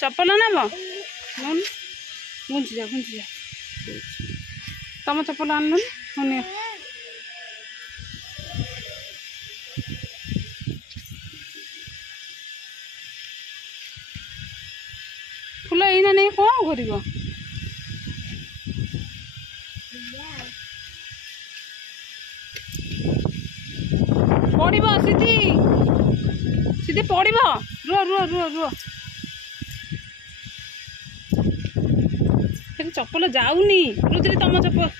चप्पल नब घुंची जा तुम चप्पल आनल हूँ फूल एना नहीं कौन कर पड़ सीधी सीधी पड़ रुह रुह रुह रुह चप्पल जाऊनी रुद्री तुम चप्पल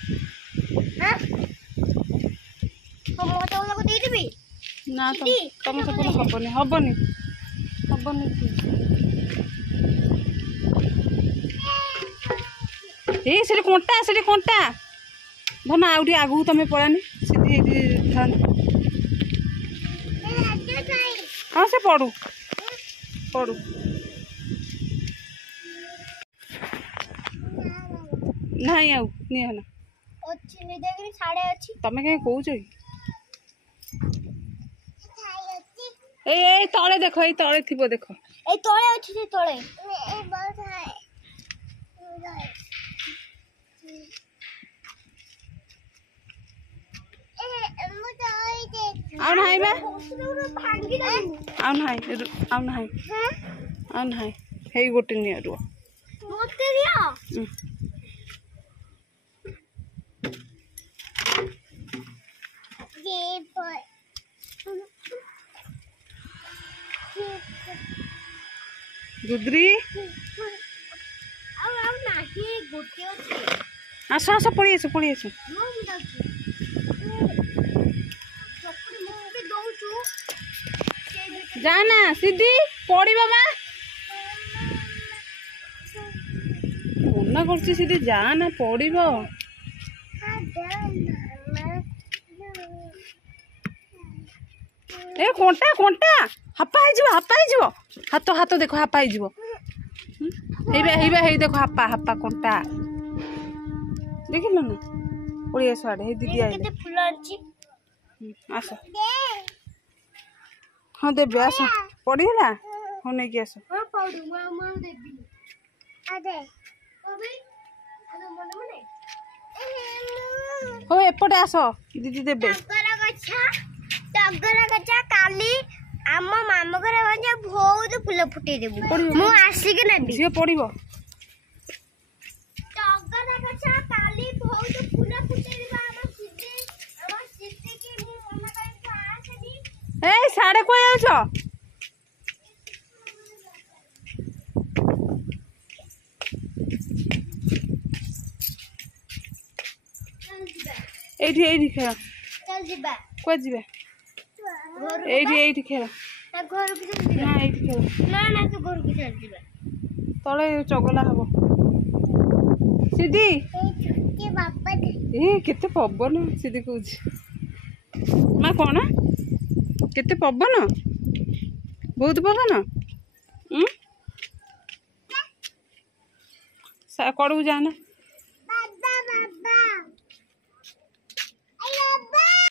ना तुम चप्पल हबनी हबनी हबनी से कंटा धन आउटी आगू तुम पड़ानी सीधी था हाँ से पड़ू पड़ू नहीं आउ नहीं है ना तमें कहीं कौच ए तले देख ये तले थी देख ए तले अच्छी तले आउ नहीं बा आउ नहीं आउ नहीं हे गोटे निया रुआ मोते दिया रुद्री आस आस पड़ी आस जाना सीधी पड़ी बाबा मना कर सीधी जाना पड़ी ए कंटा कंटा हापा हो हाथ हाथ देख हापा हो देख हापा हापा कंटा देख ना पड़ी आस आड़े दीदी आस हाँ देवी आस पड़ीगला हाँ नहीं कि आस हो एपटे आस दीदी देवे टगर गछा काली आम मामा घर गंजा बहुत फूल फुटे देबु मु आसिक नेबी झियो पड़िबो टगर गछा काली बहुत फूल फुटे देबा हम सिद्धि के मु मामा का आसनी ए साडे को आउछो एठी खेल चल जिबा को जिबे एठी खेल ना घर को चल ना एठी खेल ना तू घर को चल जिबा तले चगला हबो सीधी के बापा ए केते पवन सीधी कहूची मां कोन केते पवन बहुत पवन कड़ू जाना